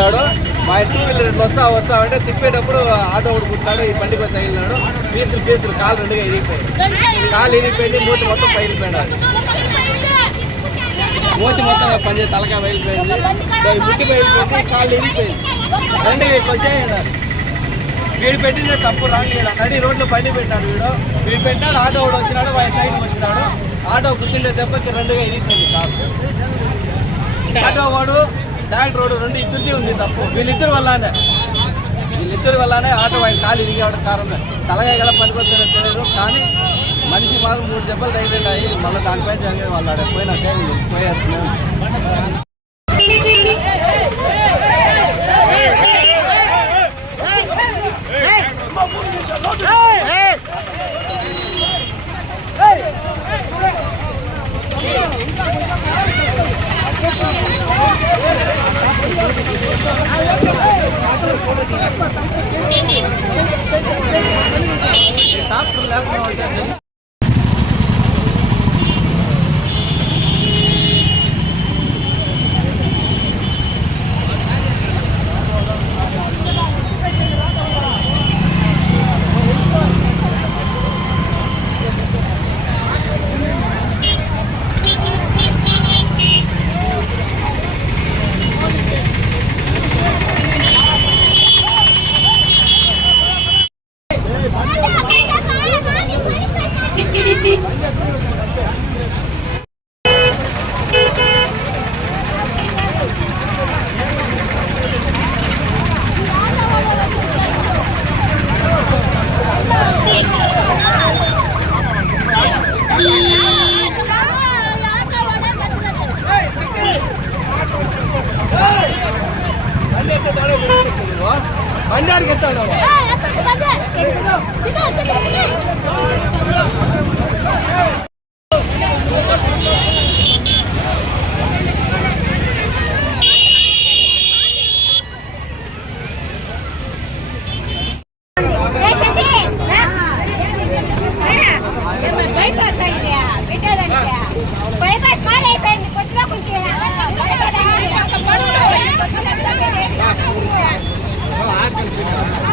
ఉన్నాడు. మా 2 వీలర్ వస్తా అంటే తిప్పేటప్పుడు ఆటో ఒకటి కుట్టాడు. ఈ బండి పోయి తగిలినాడు. పీసులు కాలు 2గా ఇరిగిపోయింది. మూతి మొత్తం పైలిపోయినాడు. మూతి మొత్తం తలకాయ పైలిపోయింది. ముట్టి పైలిపోయింది. కాళ్ళు ఇరిగిపోయింది. 2గా ఇట్లా వచ్చాయన్నారు. వీడు పెట్టిన తప్పు రాంగ్. నడి రోడ్లో బండి పెట్టాడు. వీడు పెట్టాడు. ఆటో వాడు వచ్చినాడు. వాడి సైడ్ వచ్చినాడు. ఆటో గుర్తుండే దెబ్బకి 2గా ఇరిగిపోయింది కాదు. ఆటో వాడు డాక్టర్ రోడ్డు 2 ఇద్దరిది ఉంది తప్పు. వీళ్ళిద్దరి వల్లనే ఆటో వాడి కాలు ఇరిగేవాడు కారణం. తలగా ఎలా పనికొచ్చారో తెలియదు. కానీ మనిషి మాత్రం 3 దెబ్బలు తగిలినాయి. మళ్ళీ దానిపై జరిగేది వాళ్ళు ఆడపోయినట్టే పోయారు. బండారికి ఎత్తాడు. Gracias.